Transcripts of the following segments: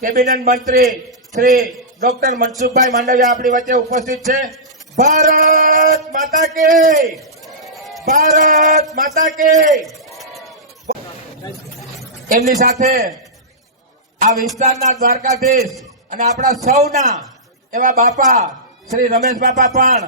Cabinet મંત્રી Shri doctor Mansukhbhai Mandaviya આપણી વચ્ચે ઉપસ્થિત છે. ભારત માતા કે! ભારત માતા કે! એમની સાથે આ વિસ્તારના દ્વારકાધીશ અને આપણા સૌના એવા બાપા શ્રી રમેશ બાપા પણ.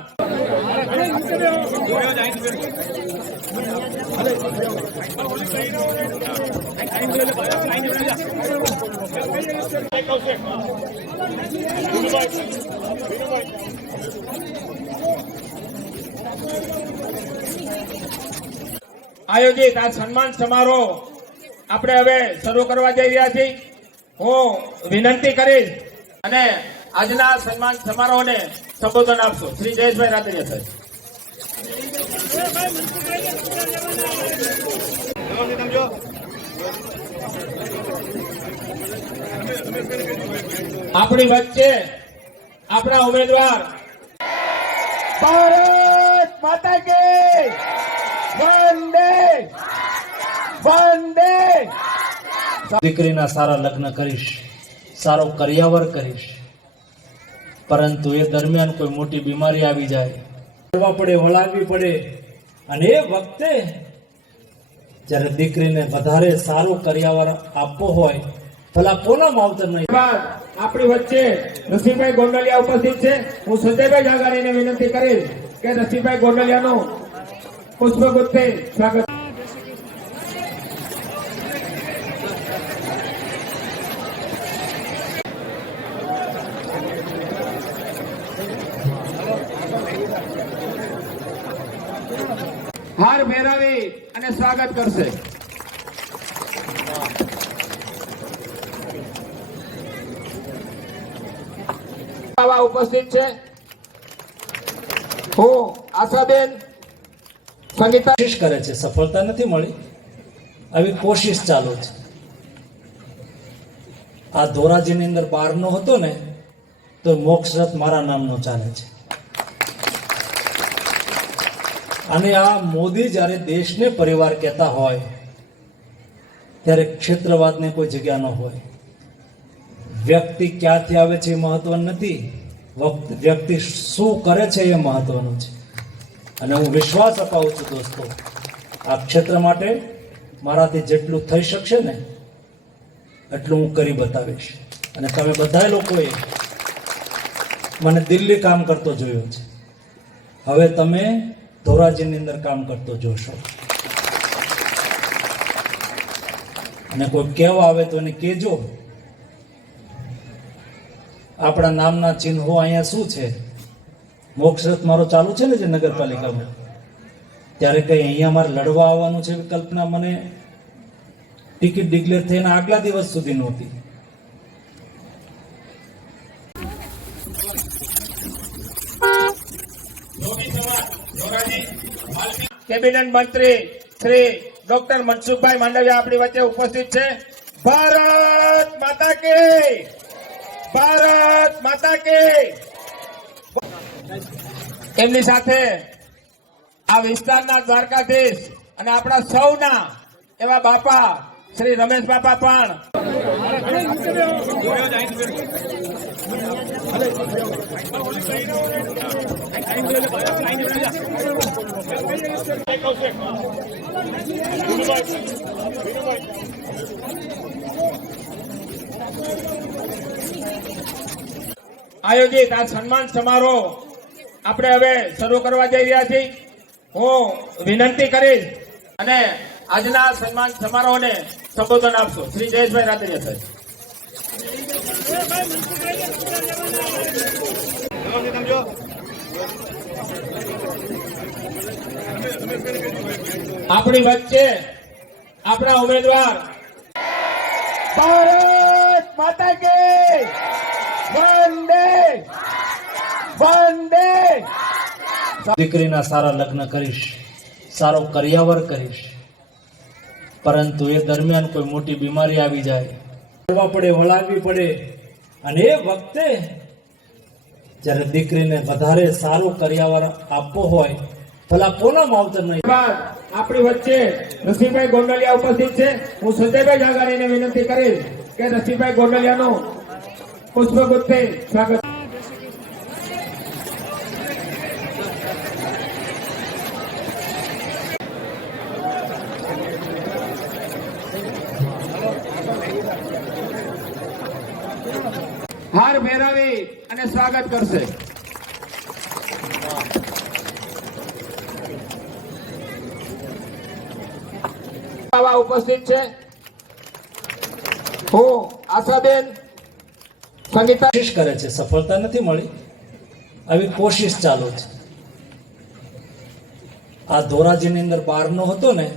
આયોજિત આ સન્માન સમારોહ આપણે હવે શરૂ કરવા જઈ રહ્યા છીએ. હું વિનંતી કરીશ અને આજના સન્માન સમારોહને સંબોધન આપશો. શ્રી જયેશભાઈ રાદડિયા સાહેબ. આપણી વચ્ચે આપણા ઉમેદવાર. ભારત માતા કે વંદે. વંદે. દીકરીના સારા લગ્ન કરીશ સારો કરિયાવર કરીશ. પરંતુ એ દરમિયાન કોઈ મોટી બીમારી આવી જાય. કરવા પડે વળાવવી પડે અને એ વખતે જ્યારે દીકરીને વધારે સારો કર્યાવર આપવો હોય, ભલા કોના માવતર નહીં. આપણી વચ્ચે રસીભાઈ ગોંડલિયા ઉપસ્થિત છે. હું સંજયભાઈ જાગારીને વિનંતી કરીશ કે રસીભાઈ ગોંડલિયાનું પુષ્પગુચ્છથી સ્વાગત હાર ફેરવી અને સ્વાગત કરશે. ઉપસ્થિત છે. હું આશાબેન સંગીતા કોશિશ કરે છે. સફળતા નથી મળી. આવી કોશિશ ચાલુ છે. આ ધોરાજીની અંદર બારનો હતો ને, તો મોક્ષ રથ મારા નામનો ચાલે છે. અને આ મોદી જ્યારે દેશને પરિવાર કહેતા હોય, ત્યારે ક્ષેત્રવાદને કોઈ જગ્યા ન હોય. વ્યક્તિ ક્યાંથી આવે છે એ મહત્વનું નથી. વ્યક્તિ શું કરે છે એ મહત્વનું છે. અને હું વિશ્વાસ અપાવું છું દોસ્તો, આ ક્ષેત્ર માટે મારાથી જેટલું થઈ શકશે ને, એટલું હું કરી બતાવીશ. અને તમે બધા લોકોએ મને દિલ્હી કામ કરતો જોયો છે. હવે તમે ધોરાજીની અંદર કામ કરતો જોશો. અને કોઈ કહેવા આવે તો એને કહેજો. આપણા નામના ચિહ્નો અહીંયા શું છે? મોક્ષરથ મારો ચાલુ છે ને જે નગરપાલિકામાં? ત્યારે કઈ અહીંયા મારે લડવા આવવાનું છે કલ્પના મને ટિકિટ ડિક્લેર થઈને આગલા દિવસ સુધી નહોતી. કેબિનેટ મંત્રી શ્રી ડોક્ટર મનસુખભાઈ માંડવિયા આપણી વચ્ચે ઉપસ્થિત છે. ભારત માતા કે ભારત માતા કે. એમની સાથે આ વિસ્તારના દ્વારકાધીશ અને આપણા સૌના એવા બાપા શ્રી રમેશ બાપા પણ. આયોજિત આ સન્માન સમારોહ આપણે હવે શરૂ કરવા જઈ રહ્યા છીએ. હું વિનંતી કરીશ અને આજના સન્માન સમારોહને સંબોધન આપશો. શ્રી જયેશભાઈ રાદડિયા સાહેબ. આપણી વચ્ચે આપણા ઉમેદવાર ભારત માતા કે વંદે વંદે. દીકરીના સારા લગ્ન કરીશ સારો કરિયાવર કરીશ પરંતુ એ દરમિયાન કોઈ મોટી બીમારી આવી જાય. કરવા પડે વળાવવી પડે. અને એ વખતે જ્યારે દીકરીને વધારે સારો કર્યાવર આપવો હોય ભલા કોના માવતર નહીં. આપણી વચ્ચે રસીભાઈ ગોંડલિયા ઉપસ્થિત છે. હું સંજયભાઈ જાગાણીને વિનંતી કરીશ કે રસીભાઈ ગોંડલિયાનું પુષ્પગુચ્છથી સ્વાગત. હાર ફેરાવી અને સ્વાગત કરશે. બાવા ઉપસ્થિત છે. હું આશાબેન સંગીતા કોશિશ કરે છે, સફળતા નથી મળી. આવી કોશિશ ચાલુ છે. આ ધોરાજીની અંદર બારનો હતો ને,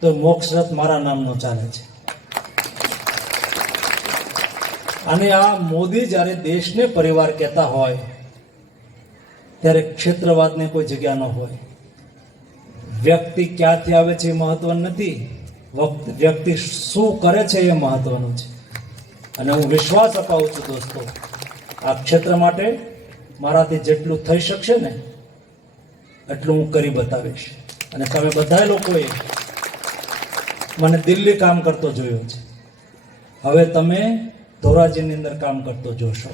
તો મોક્ષરથ મારા નામનો ચાલે છે. અને આ મોદી જ્યારે દેશને પરિવાર કહેતા હોય, ત્યારે ક્ષેત્રવાદને કોઈ જગ્યા ન હોય. વ્યક્તિ ક્યાંથી આવે છે એ મહત્વનું નથી. વ્યક્તિ શું કરે છે એ મહત્વનું છે. અને હું વિશ્વાસ અપાવું છું દોસ્તો, આ ક્ષેત્ર માટે મારાથી જેટલું થઈ શકશે ને, એટલું હું કરી બતાવીશ. અને તમે બધા લોકોએ મને દિલ્હી કામ કરતો જોયો છે. હવે તમે ધોરાજીની અંદર કામ કરતો જોશો.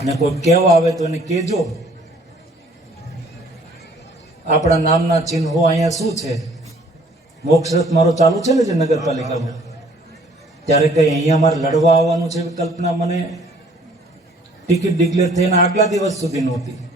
અને કોઈ કહેવા આવે તો એને કહેજો. આપણા નામના ચિહ્નો અહીંયા શું છે? મોક્ષરથ મારો ચાલુ છે ને જે નગરપાલિકામાં? ત્યારે કઈ અહીંયા મારે લડવા આવવાનું છે કલ્પના મને? ટિકિટ ડિક્લેર થઈને આગલા દિવસ સુધી નહોતી.